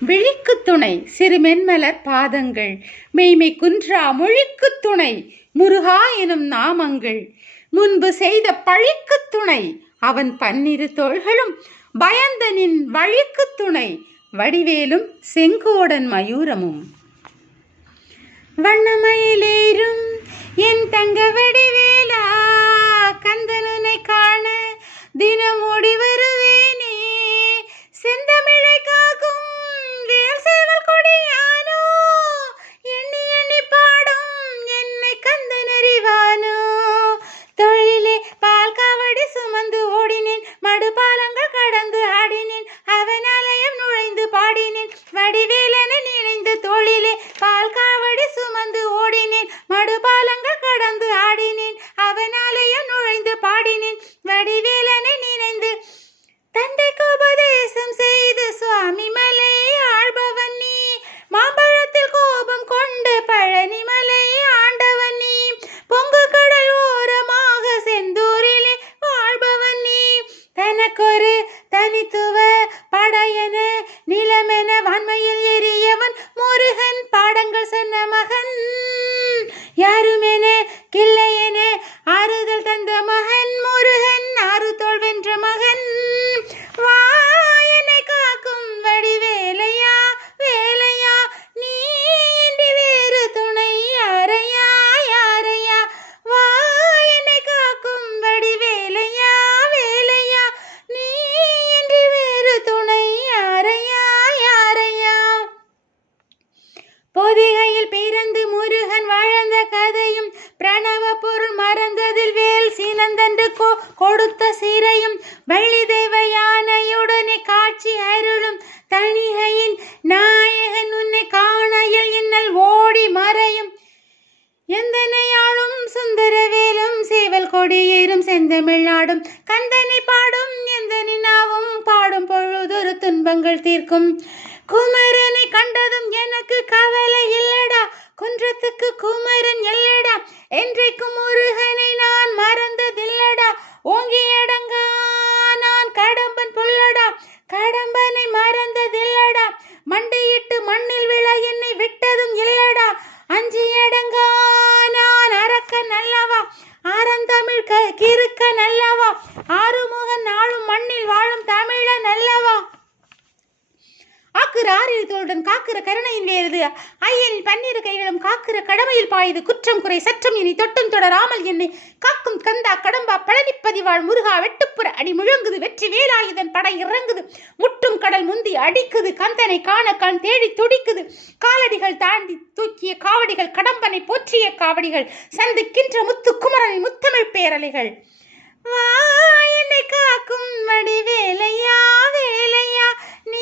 விழிக்கு துணை சிறுமென்மலர் பாதங்கள், மெய்மை குன்றா மொழிக்கு துணை முருகா எனும் நாமங்கள், முன்பு செய்த பழிக்கு துணை அவன் பன்னிரு தோள்களும், பயந்தனின் வழிக்கு துணை வடிவேலும் செங்கோடன் மயூரமும். வண்ணமயிலேறும் என் தங்க வடிவேலா, கந்தனுனை காண தினம் ஓடி வருவேனே, செந்தமிழை காக்கும் வேல் சேவல் கொடியானோ, எண்ணி எண்ணி பாடும் என்னை கந்தன் அறிவானோ, தொழிலே பால் காவடி சுமந்து ஓடினேன், மடுபாலங்கள் கடந்து ஆடினேன், அவன் ஆலயம் நுழைந்து பாடினேன், வடிவேலனை நினைந்து தொழிலே பால் காவடி சுமந்து ஓடினேன், மடுபாலங்கள் கடந்து ஆடினேன், அவன் ஆலயம் நுழைந்து பாடினேன், வடிவேலனை நினைந்து தந்தைக்கு உபதேசம் செய்து சுவாமி மலை ஆள்பவன் நீ, மாம்பழத்தில் கோபம் கொண்டு பழனி மலை ஆண்டவன் நீ, பொங்கு கடல் ஓரமாக செந்தூரிலே வாழ்பவன் நீ, தனக்கொரு தனித்துவ படையென நிலமென வான்மையில் எரியவன் முருகன், பாடங்கள் சொன்ன மகன் யாருமென கிள்ளையென ஆறுதல் தந்த மகன் முருகன், ஆறு தோள் வென்ற மகன், வாயனை காக்கும் வடிவேலையா வேலையா, நீ இன்றி வேறு துணை யாரையா யாரையா, வாயனை காக்கும் வடிவேலையா வேலையா, நீ இன்றி வேறு துணை யாரையா யாரையா. பொதிகையில் பிறந்து முருகன் வாழ்ந்த கதையும், பிரணவ பொருள் மறந்ததில் வேல் சீனந்தன்று கொடுத்த சீரையும், வள்ளி தெய்வ யானையுடனே காட்சி அருளும் தணிகையின் நாயகன், உன்னை காணையில் இன்னல் ஓடி மறையும், எந்தனையாளும் சுந்தரவேலும் சேவல் கொடியேறும் செந்தமிழ்நாடும், கந்தனை பாடும் எந்தனினாவும் பாடும் பொழுதொரு துன்பங்கள் தீர்க்கும், குமரனை கண்டதும் எனக்கு கவலை இல்லடா, குன்றத்துக்கு குமரன் இல்லடா, என்றைக்கும் முருகனை நான் மறந்ததில்லடா, ஓங்கி அடங்கா நான் கடம்பன் புல்லடா, கடம்பனை மறந்ததில்லடா, மண்டியிட்டு மண்ணில் விழ என்னை விட்டதும் இல்லடா, அஞ்சி அடங்கா நான் அரக்கன் அல்லவா, ஆரந்தமிழ் கிறுக்கன் அல்லவா, ஆறுமுகன் நாளும் மண்ணில் வாழும் தமிழன் அல்லவா, ஆக்குற ஆறிரு தோளுடன் காக்கிற கருணையின் வேறு ஐயனின் பன்னிரு கைகளும் காக்கிற கடமையில் பாயுது, குற்றம் குறை சற்றும் இனி தொட்டும் தொடராமல் என்னை காக்கும் கந்தா கடம்பா பழனிப்பதிவாழ் முருகா, வெட்டுப்புற அடி முழங்குது வெற்றி வேலாயுதன் படை இறங்குது, முட்டும் கடல் முந்தி அடிக்குது, கந்தனை காண கண் தேடி துடிக்குது, காலடிகள் தாண்டி தூக்கிய காவடிகள், கடம்பனை போற்றிய காவடிகள், சந்திக்கின்ற முத்து குமரனின் முத்தமிழ் பேரலைகள், வா என்னை காக்கும் வடிவேலையா வேலையா, நீ